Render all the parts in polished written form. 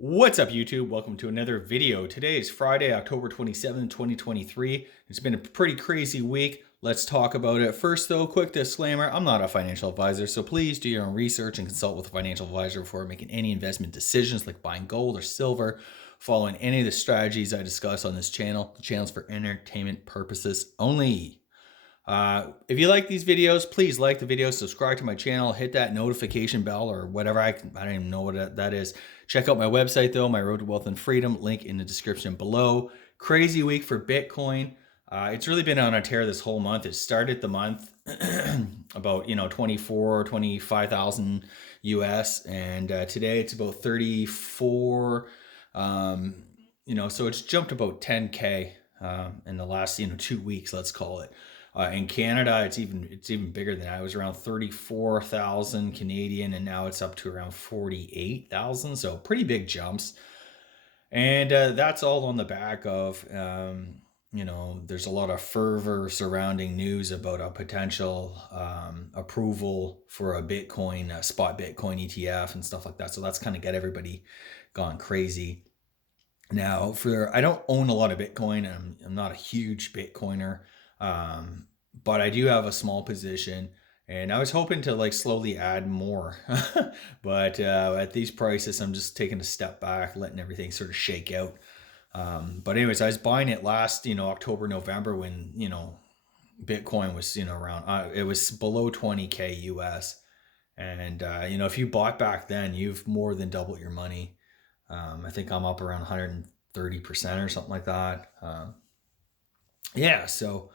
What's up, YouTube? Welcome to another video. Today is Friday, October 27th, 2023. It's been a pretty crazy week. Let's talk about it. First, though, quick disclaimer, I'm not a financial advisor, so please do your own research and consult with a financial advisor before making any investment decisions like buying gold or silver, following any of the strategies I discuss on this channel. The channel's for entertainment purposes only. If you like these videos, please like the video, subscribe to my channel, hit that notification bell or whatever. I don't even know what that is. Check out my website though, my Road to Wealth and Freedom, link in the description below. Crazy week for Bitcoin. It's really been on a tear this whole month. It started the month about 25,000 US, and today it's about 34. So it's jumped about 10K in the last 2 weeks, let's call it. In Canada, it's even bigger than that. It was around 34,000 Canadian, and now it's up to around 48,000. So pretty big jumps, and that's all on the back of there's a lot of fervor surrounding news about a potential approval for a spot Bitcoin ETF and stuff like that. So that's kind of got everybody gone crazy. Now, I don't own a lot of Bitcoin. I'm not a huge Bitcoiner. But I do have a small position, and I was hoping to slowly add more. But at these prices, I'm just taking a step back, letting everything sort of shake out. But anyways, I was buying it last, October, November when, Bitcoin was, around, it was below 20K US. And, if you bought back then, you've more than doubled your money. I think I'm up around 130% or something like that. So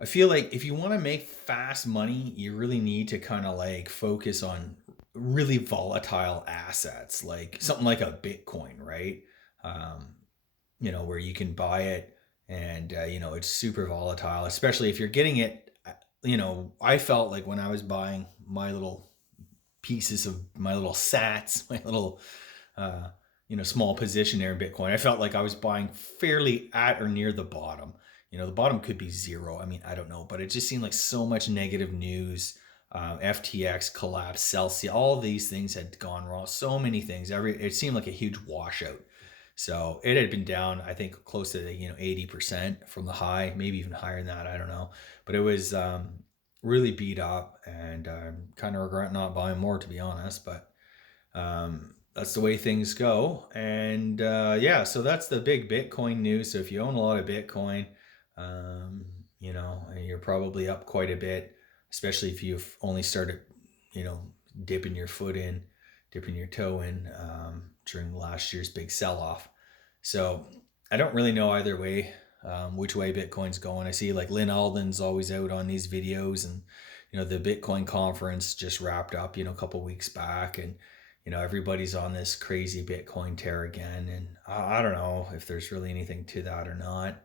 I feel like if you want to make fast money, you really need to kind of focus on really volatile assets, like something like a Bitcoin, right? Where you can buy it and, it's super volatile, especially if you're getting it. I felt like when I was buying my little pieces of my little sats, my little, small position there in Bitcoin, I felt like I was buying fairly at or near the bottom. The bottom could be zero. I mean, I don't know, but it just seemed like so much negative news. FTX collapse, Celsius, all these things had gone wrong. So many things. It seemed like a huge washout. So it had been down, I think, close to 80% from the high, maybe even higher than that. I don't know, but it was really beat up, and kind of regret not buying more, to be honest. But that's the way things go. And so that's the big Bitcoin news. So if you own a lot of Bitcoin, you're probably up quite a bit, especially if you've only started, dipping your toe in during last year's big sell-off. So I don't really know either way, which way Bitcoin's going. I see Lynn Alden's always out on these videos, and the Bitcoin conference just wrapped up a couple weeks back, and everybody's on this crazy Bitcoin tear again, and I don't know if there's really anything to that or not.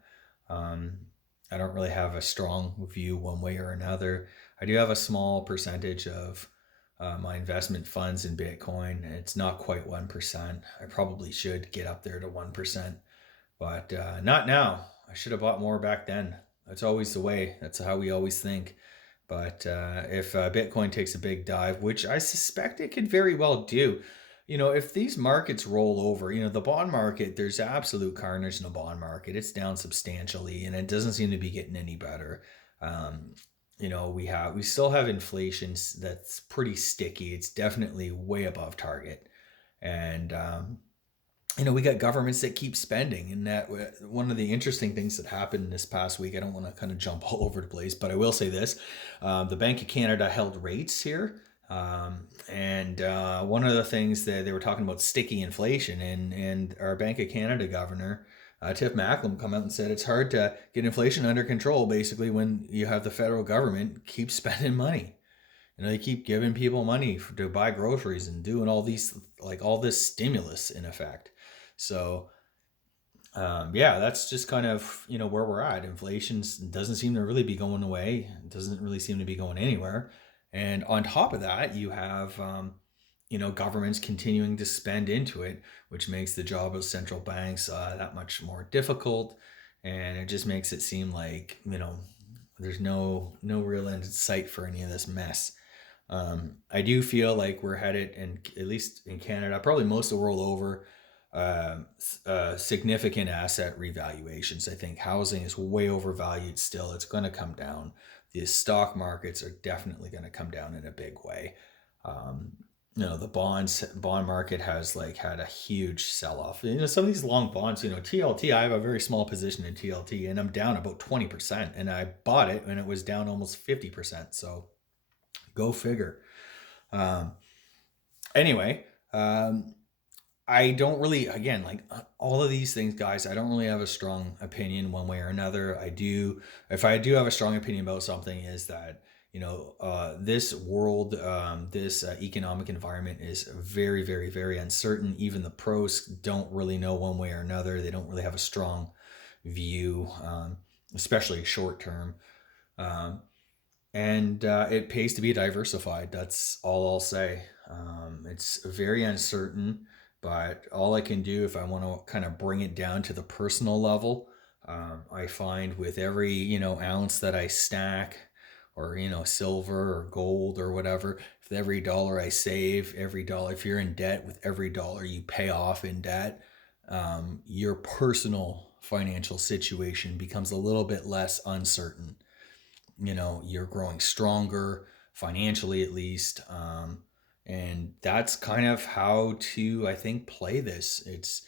I don't really have a strong view one way or another. I do have a small percentage of my investment funds in Bitcoin. It's not quite 1%. I probably should get up there to 1%, but not now. I should have bought more back then. That's always the way. That's how we always think. But if Bitcoin takes a big dive, which I suspect it could very well do, if these markets roll over, the bond market, there's absolute carnage in the bond market. It's down substantially, and it doesn't seem to be getting any better. We still have inflation that's pretty sticky. It's definitely way above target, and we got governments that keep spending. And that one of the interesting things that happened this past week, I don't want to kind of jump all over the place, but I will say this: the Bank of Canada held rates here. And one of the things that they were talking about, sticky inflation, and our Bank of Canada governor, Tiff Macklem, come out and said it's hard to get inflation under control, basically, when you have the federal government keep spending money. They keep giving people money to buy groceries and doing all this stimulus in effect. So that's just kind of, where we're at. Inflation doesn't seem to really be going away. It doesn't really seem to be going anywhere. And on top of that, you have, governments continuing to spend into it, which makes the job of central banks that much more difficult. And it just makes it seem like, there's no real end in sight for any of this mess. I do feel like we're headed, and at least in Canada, probably most of the world over, significant asset revaluations. I think housing is way overvalued still. It's going to come down. The stock markets are definitely going to come down in a big way. Um, the bond market has like had a huge sell off. Some of these long bonds, TLT, I have a very small position in TLT and I'm down about 20%, and I bought it when it was down almost 50%. So go figure. Um, anyway, I don't really, again, like all of these things, guys, I don't really have a strong opinion one way or another. If I do have a strong opinion about something, is that, this world, this economic environment is very, very, very uncertain. Even the pros don't really know one way or another. They don't really have a strong view, especially short term. Um, and it pays to be diversified. That's all I'll say. It's very uncertain, but all I can do, if I want to kind of bring it down to the personal level, I find with every ounce that I stack, or silver or gold or whatever, with every dollar I save, every dollar, if you're in debt, with every dollar you pay off in debt, your personal financial situation becomes a little bit less uncertain. You're growing stronger financially, at least. And that's kind of how to, I think, play this. It's,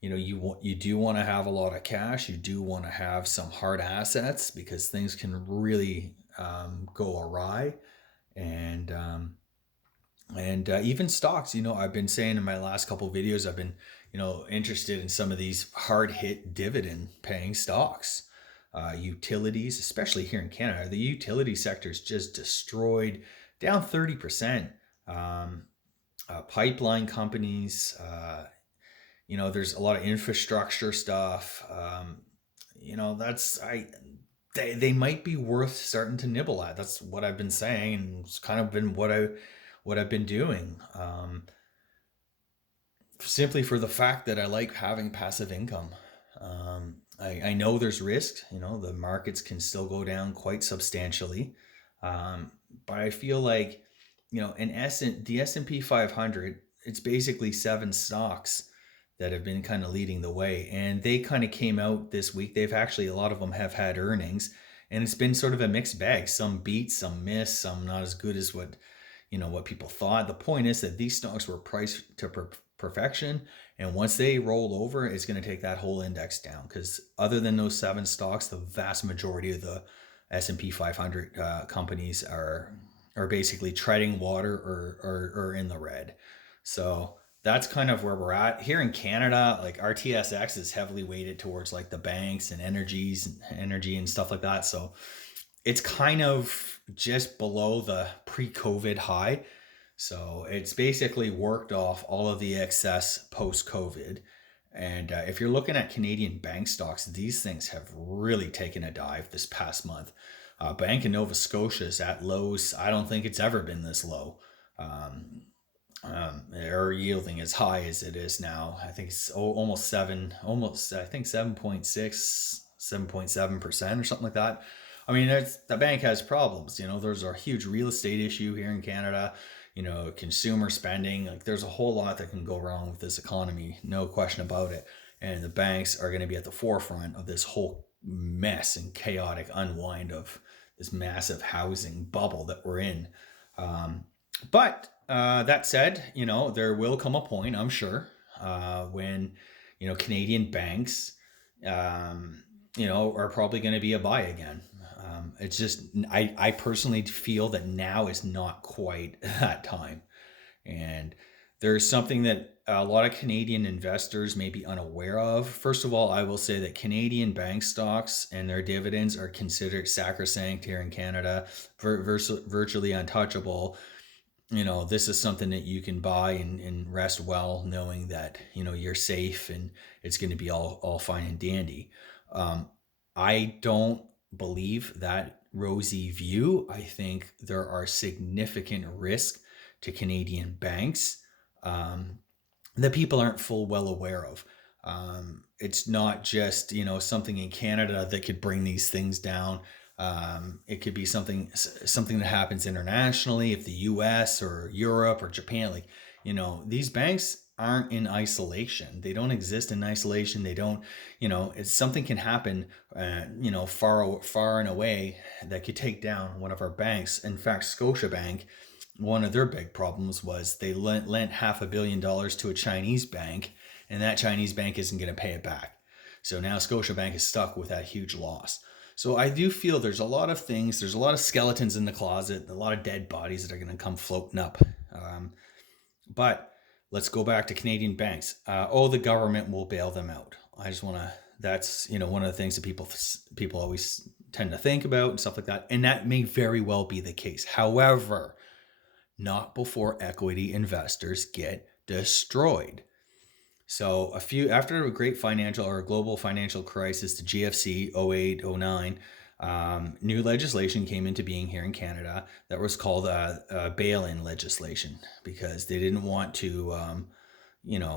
you do want to have a lot of cash. You do want to have some hard assets, because things can really go awry. And even stocks, I've been saying in my last couple of videos, I've been, interested in some of these hard hit dividend paying stocks. Utilities, especially here in Canada, the utility sector is just destroyed, down 30%. Pipeline companies, there's a lot of infrastructure stuff. They might be worth starting to nibble at. That's what I've been saying, and it's kind of been what I've been doing. Simply for the fact that I like having passive income. I know there's risk. The markets can still go down quite substantially, but I feel like, the S&P 500, it's basically seven stocks that have been kind of leading the way, and they kind of came out this week. They've actually, a lot of them have had earnings, and it's been sort of a mixed bag. Some beat, some miss, some not as good as what people thought. The point is that these stocks were priced to perfection, and once they roll over, it's going to take that whole index down, because other than those seven stocks, the vast majority of the S&P 500 companies are basically treading water, or in the red. So that's kind of where we're at here in Canada. Like our TSX is heavily weighted towards like the banks and energy and stuff like that. So it's kind of just below the pre-COVID high. So it's basically worked off all of the excess post-COVID. And if you're looking at Canadian bank stocks, these things have really taken a dive this past month. Bank of Nova Scotia is at lows. I don't think it's ever been this low. Or yielding as high as it is now. I think it's almost 7.6, 7.7% or something like that. I mean, the bank has problems. There's a huge real estate issue here in Canada. Consumer spending. Like, there's a whole lot that can go wrong with this economy, no question about it. And the banks are going to be at the forefront of this whole mess and chaotic unwind of this massive housing bubble that we're in. But that said, there will come a point, I'm sure, when, Canadian banks, are probably going to be a buy again. It's just, I personally feel that now is not quite that time. And there's something that a lot of Canadian investors may be unaware of. First of all, I will say that Canadian bank stocks and their dividends are considered sacrosanct here in Canada, virtually untouchable. This is something that you can buy and rest well, knowing that, you're safe and it's going to be all fine and dandy. I don't believe that rosy view. I think there are significant risks to Canadian banks that people aren't full well aware of. It's not just, something in Canada that could bring these things down. It could be something that happens internationally, if the US or Europe or Japan, like, these banks, aren't in isolation. They don't exist in isolation. They don't, it's something can happen, far and away that could take down one of our banks. In fact, Scotiabank, one of their big problems was they lent $500 million to a Chinese bank, and that Chinese bank isn't going to pay it back. So now Scotiabank is stuck with that huge loss. So I do feel there's a lot of things, there's a lot of skeletons in the closet, a lot of dead bodies that are going to come floating up. But let's go back to Canadian banks. The government will bail them out. I just want to, that's, one of the things that people always tend to think about and stuff like that. And that may very well be the case. However, not before equity investors get destroyed. So after a great financial or a global financial crisis, the GFC 08, 09, new legislation came into being here in Canada that was called bail-in legislation, because they didn't want to,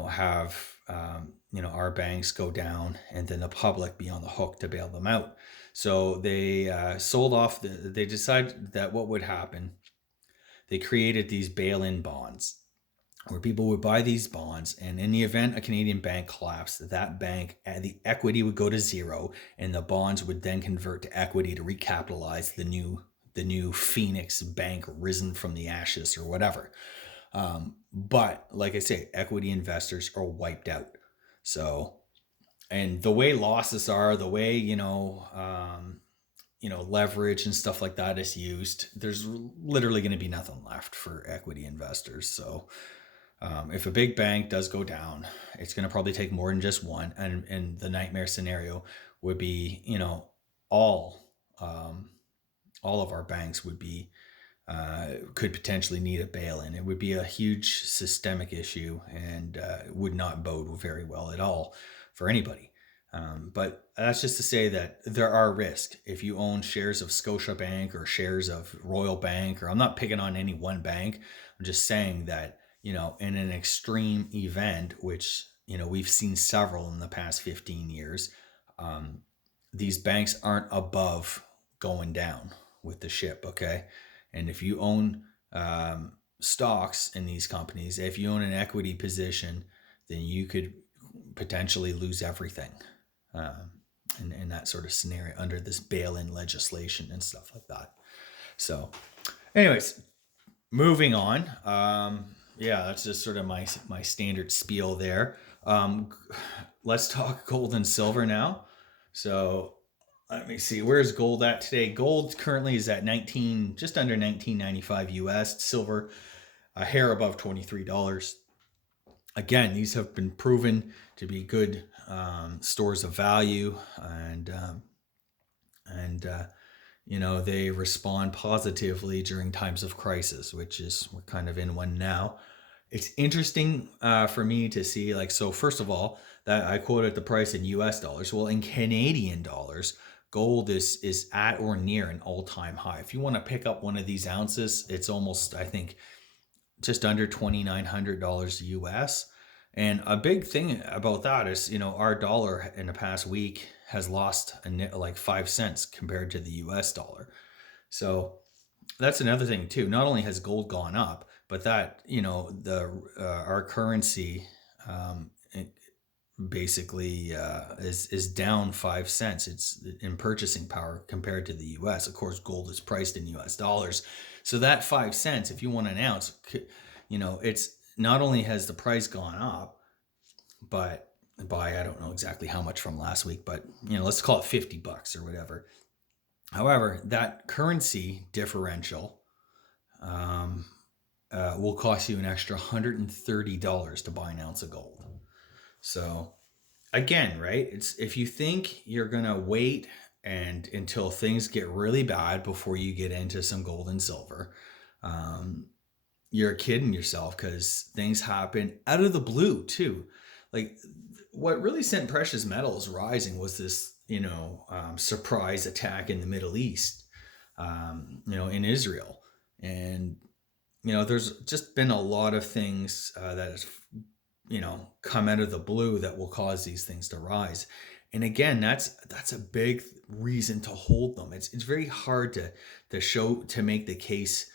have, our banks go down and then the public be on the hook to bail them out. So they they decided that what would happen, they created these bail-in bonds where people would buy these bonds, and in the event a Canadian bank collapsed, that bank, the equity would go to zero, and the bonds would then convert to equity to recapitalize the new Phoenix bank risen from the ashes or whatever. But like I say, equity investors are wiped out. So, and the way losses are, the way leverage and stuff like that is used, there's literally going to be nothing left for equity investors. So if a big bank does go down, it's going to probably take more than just one. And the nightmare scenario would be, all of our banks would be, could potentially need a bail-in. It would be a huge systemic issue, and would not bode very well at all for anybody. But that's just to say that there are risks. If you own shares of Scotiabank or shares of Royal Bank, or I'm not picking on any one bank, I'm just saying that, in an extreme event, which, we've seen several in the past 15 years, these banks aren't above going down with the ship, okay? And if you own stocks in these companies, if you own an equity position, then you could potentially lose everything in that sort of scenario under this bail-in legislation and stuff like that. So anyways, moving on. That's just sort of my standard spiel there. Let's talk gold and silver now. So let me see, where's gold at today? Gold currently is at just under 1995 US. Silver a hair above $23. Again, these have been proven to be good stores of value, and they respond positively during times of crisis, which is, we're kind of in one now. It's interesting for me to see, so first of all, that I quoted the price in US dollars. Well, in Canadian dollars, gold is at or near an all-time high. If you want to pick up one of these ounces, it's almost, I think, just under $2,900 US. And a big thing about that is, our dollar in the past week has lost like 5 cents compared to the US dollar. So that's another thing too. Not only has gold gone up, but that, our currency basically is down 5 cents. It's in purchasing power compared to the US. Of course, gold is priced in US dollars. So that 5 cents, if you want an ounce, it's not only has the price gone up, but by, I don't know exactly how much from last week, but let's call it $50 or whatever. However, that currency differential will cost you an extra $130 to buy an ounce of gold. So again, right? It's, if you think you're gonna wait and until things get really bad before you get into some gold and silver, you're kidding yourself, because things happen out of the blue too. Like, what really sent precious metals rising was this, surprise attack in the Middle East, in Israel. And, there's just been a lot of things that has, come out of the blue that will cause these things to rise. And again, that's a big reason to hold them. It's very hard to make the case,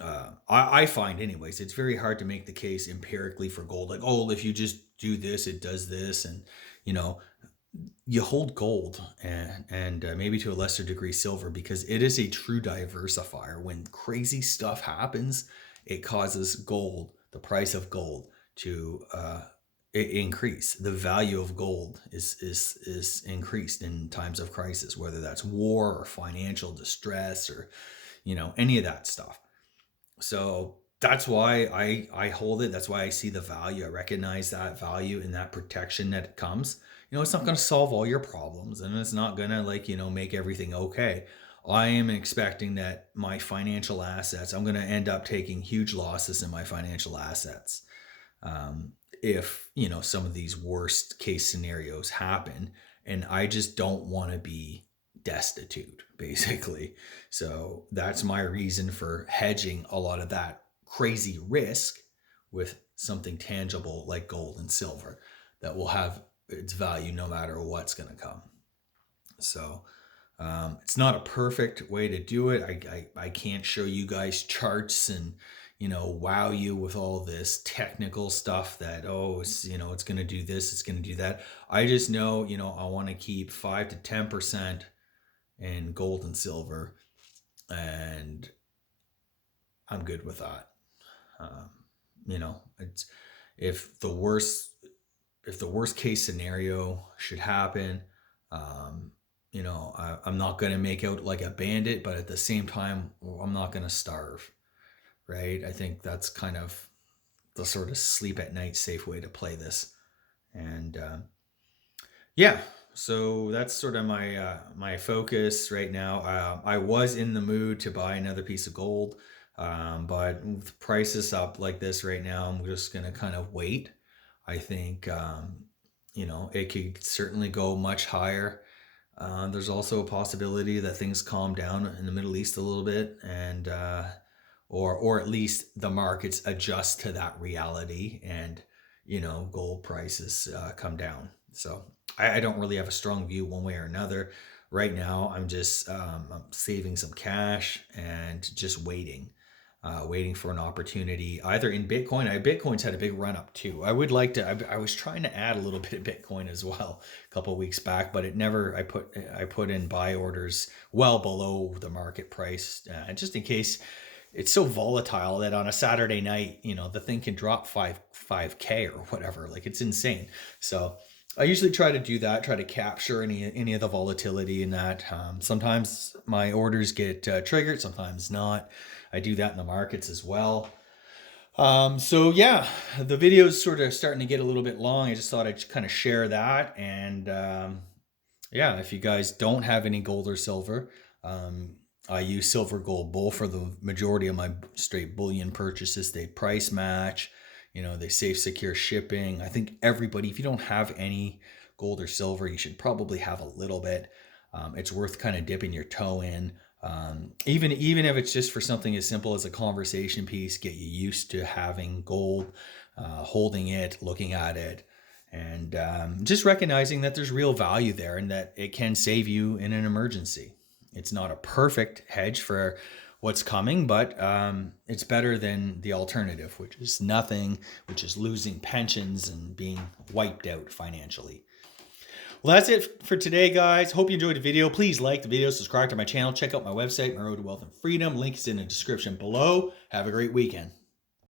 I find anyways, it's very hard to make the case empirically for gold. Like, oh, if you just do this, it does this. And, you know, you hold gold and maybe to a lesser degree silver, because it is a true diversifier. When crazy stuff happens, it causes gold, the price of gold, to increase. The value of gold is increased in times of crisis, whether that's war or financial distress or, you know, any of that stuff. So that's why I hold it. That's why I see the value. I recognize that value and that protection that it comes. You know, it's not going to solve all your problems, and it's not going to, like, you know, make everything okay. I am expecting that my financial assets, I'm going to end up taking huge losses in my financial assets. If, you know, some of these worst case scenarios happen, and I just don't want to be destitute, basically. So that's my reason for hedging a lot of that crazy risk with something tangible like gold and silver that will have its value no matter what's going to come. So it's not a perfect way to do it. I can't show you guys charts and, you know, wow you with all this technical stuff that, oh, it's, you know, it's going to do this, it's going to do that. I just know, you know, I want to keep 5 to 10% in gold and silver, and I'm good with that. You know, it's, if the worst case scenario should happen, you know, I'm not going to make out like a bandit, but at the same time, I'm not going to starve, right? I think that's kind of the sort of sleep at night safe way to play this. And yeah, so that's sort of my focus right now. I was in the mood to buy another piece of gold, but with prices up like this right now, I'm just gonna kind of wait. I think you know, it could certainly go much higher. There's also a possibility that things calm down in the Middle East a little bit, and or at least the markets adjust to that reality, and, you know, gold prices come down. So I don't really have a strong view one way or another. Right now, I'm just I'm saving some cash and just waiting for an opportunity either in Bitcoin. Bitcoin's had a big run up too. I would like to. I was trying to add a little bit of Bitcoin as well a couple of weeks back, but it never. I put in buy orders well below the market price, just in case. It's so volatile that on a Saturday night, you know, the thing can drop 5K or whatever. Like, it's insane. So I usually try to do that, try to capture any of the volatility in that. Sometimes my orders get triggered, sometimes not. I do that in the markets as well. So yeah, the video is sort of starting to get a little bit long. I just thought I'd kind of share that. And yeah, if you guys don't have any gold or silver, I use Silver Gold Bull for the majority of my straight bullion purchases. They price match, you know, they safe, secure shipping. I think everybody, if you don't have any gold or silver, you should probably have a little bit. It's worth kind of dipping your toe in. Even if it's just for something as simple as a conversation piece, get you used to having gold, holding it, looking at it, and just recognizing that there's real value there and that it can save you in an emergency. It's not a perfect hedge for what's coming, but it's better than the alternative, which is nothing, which is losing pensions and being wiped out financially. Well, that's it for today, guys. Hope you enjoyed the video. Please like the video, subscribe to my channel, check out my website, My Road to Wealth and Freedom. Link is in the description below. Have a great weekend.